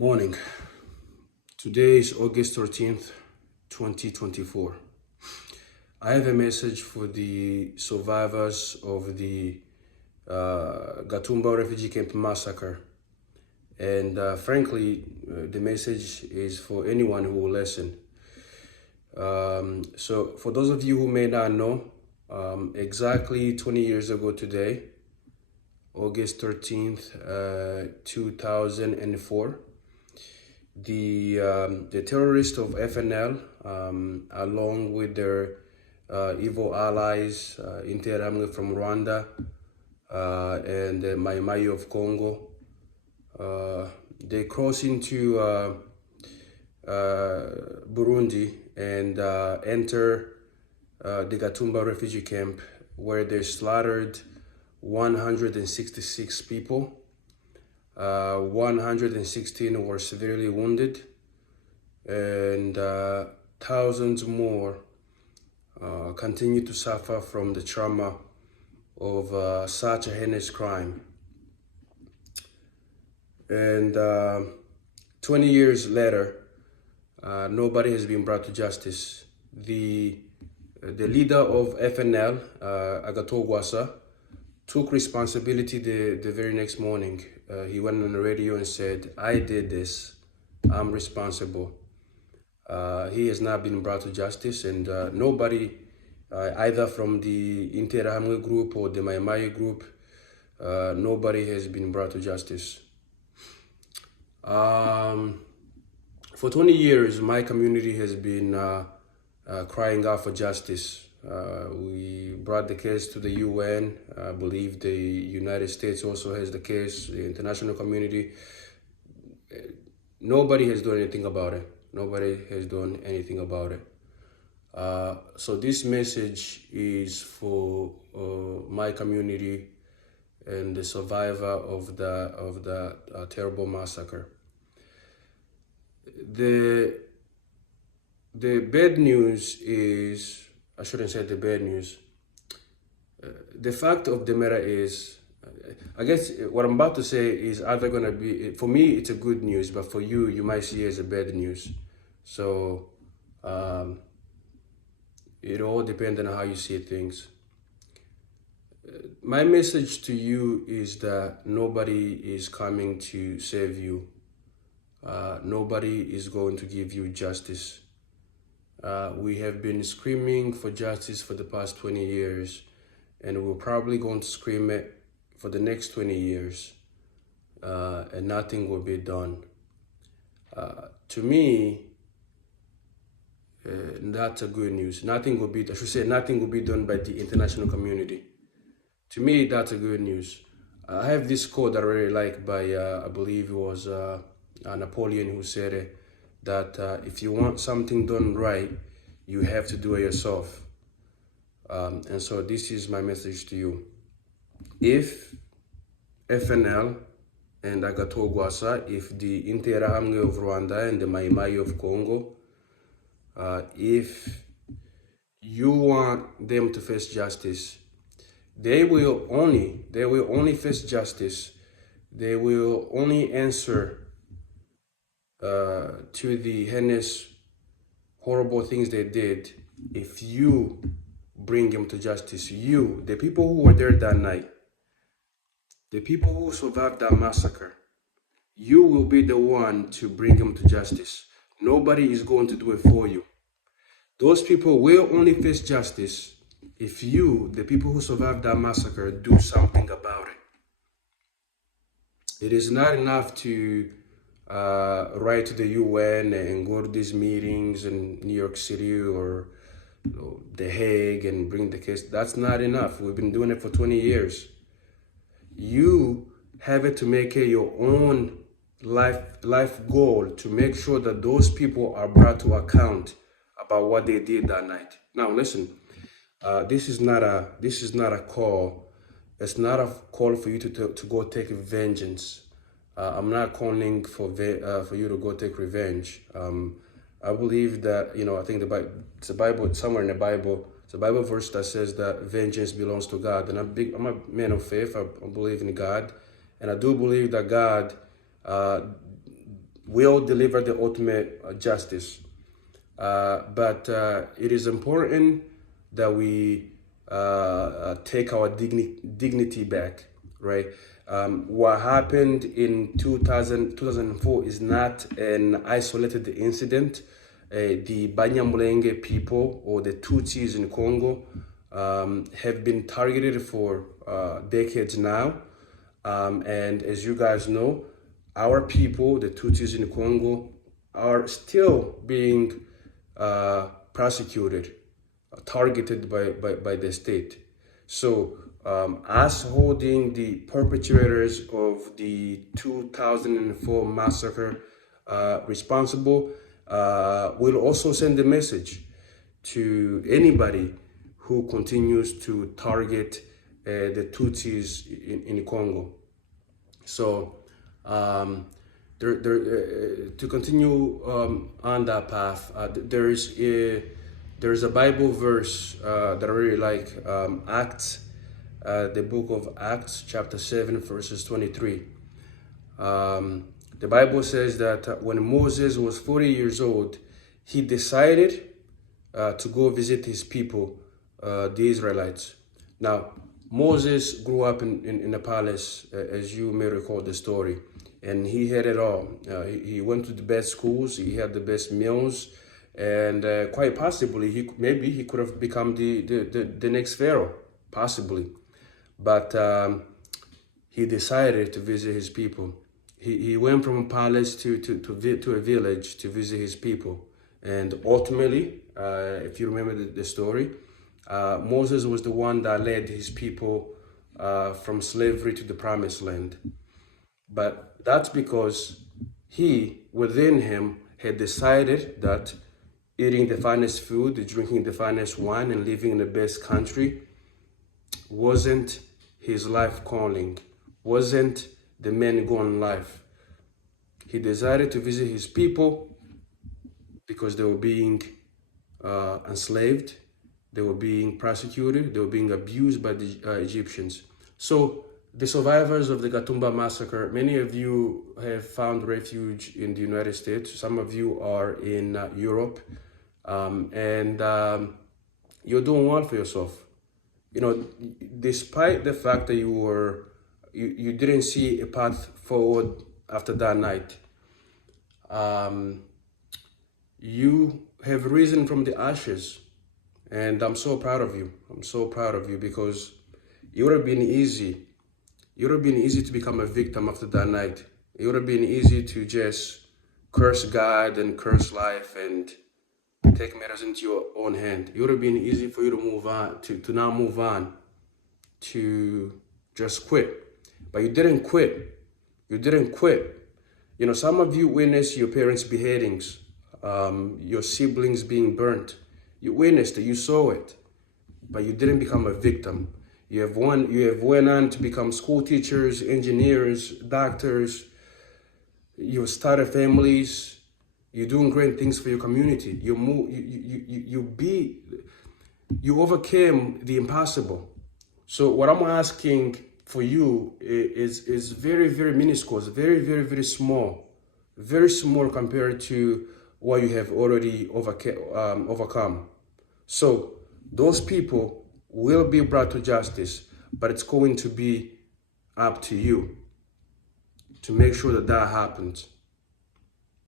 Morning. Today is August 13th, 2024. I have a message for the survivors of the Gatumba refugee camp massacre. And frankly, the message is for anyone who will listen. So for those of you who may not know, exactly 20 years ago today, August 13th, 2004, the terrorists of FNL, along with their evil allies, Interahamwe from Rwanda and the Mai of Congo, they cross into Burundi and enter the Gatumba refugee camp, where they slaughtered 166 people. 116 were severely wounded, and thousands more continue to suffer from the trauma of such a heinous crime. And 20 years later, nobody has been brought to justice. The leader of FNL, Agatogwasa, took responsibility the very next morning. He went on the radio and said, "I did this, I'm responsible." He has not been brought to justice, and nobody, either from the Interahamwe group or the Mai group, nobody has been brought to justice. For 20 years, my community has been crying out for justice. We brought the case to the UN. I believe the United States also has the case, the international community. Nobody has done anything about it. Nobody has done anything about it. So this message is for my community and the survivor of the terrible massacre. The bad news is, I shouldn't say the bad news. The fact of the matter is, I guess what I'm about to say is either going to be, for me, it's a good news, but for you, you might see it as a bad news. So it all depends on how you see things. My message to you is that nobody is coming to save you. Nobody is going to give you justice. We have been screaming for justice for the past 20 years, and we're probably going to scream it for the next 20 years, and nothing will be done. To me, that's a good news. Nothing will be done by the international community. To me, that's a good news. I have this quote that I really like by, I believe it was Napoleon who said it, that if you want something done right, you have to do it yourself. And so this is my message to you. If FNL and Agatogwasa, if the Interahamwe of Rwanda and the Mai of Congo, if you want them to face justice, they will only face justice. They will only answer to the heinous, horrible things they did if you bring them to justice. You, the people who were there that night, the people who survived that massacre, you will be the one to bring them to justice. Nobody is going to do it for you. Those people will only face justice if you, the people who survived that massacre, do something about it. It is not enough to write to the UN and go to these meetings in New York City or The Hague and bring the case. That's not enough. We've been doing it for 20 years. You have it to make it your own life goal to make sure that those people are brought to account about what they did that night. Now listen, this is not a call. It's not a call for you to go take vengeance. I'm not calling for you to go take revenge. I believe that, I think it's a Bible, somewhere in the Bible, it's a Bible verse that says that vengeance belongs to God. And I'm a man of faith. I believe in God. And I do believe that God will deliver the ultimate justice. But it is important that we take our dignity back, right? What happened in 2004 is not an isolated incident. The Banyamulenge people, or the Tutsis in Congo, have been targeted for decades now. And as you guys know, our people, the Tutsis in Congo, are still being prosecuted, targeted by the state. So us holding the perpetrators of the 2004 massacre responsible will also send a message to anybody who continues to target the Tutsis in Congo. So to continue on that path, there's a Bible verse that I really like, Acts, the book of Acts, chapter 7, verses 23. The Bible says that when Moses was 40 years old, he decided to go visit his people, the Israelites. Now, Moses grew up in a palace, as you may recall the story, and he had it all. He went to the best schools, he had the best meals, and quite possibly he could have become the next pharaoh, possibly. But he decided to visit his people. He went from a palace to a village to visit his people, and ultimately, if you remember the story, Moses was the one that led his people from slavery to the promised land. But that's because he, within him, had decided that eating the finest food, drinking the finest wine, and living in the best country wasn't his life calling, wasn't the main goal in life. He decided to visit his people because they were being enslaved, they were being prosecuted, they were being abused by the Egyptians. So the survivors of the Gatumba massacre, many of you have found refuge in the United States. Some of you are in Europe, and you're doing well for yourself. You know, despite the fact that you didn't see a path forward after that night, you have risen from the ashes, and I'm so proud of you. I'm so proud of you, because it would have been easy. It would have been easy to become a victim after that night. It would have been easy to just curse God and curse life and take matters into your own hand. It would have been easy for you to move on, to now move on, to just quit. But you didn't quit. You didn't quit. You know, some of you witnessed your parents' beheadings, your siblings being burnt. You witnessed it, you saw it, but you didn't become a victim. You have went on to become school teachers, engineers, doctors. You started families. You're doing great things for your community. You overcame the impossible. So what I'm asking for you is very, very minuscule. It's very, very, very small compared to what you have already overcome. So those people will be brought to justice, but it's going to be up to you to make sure that happens.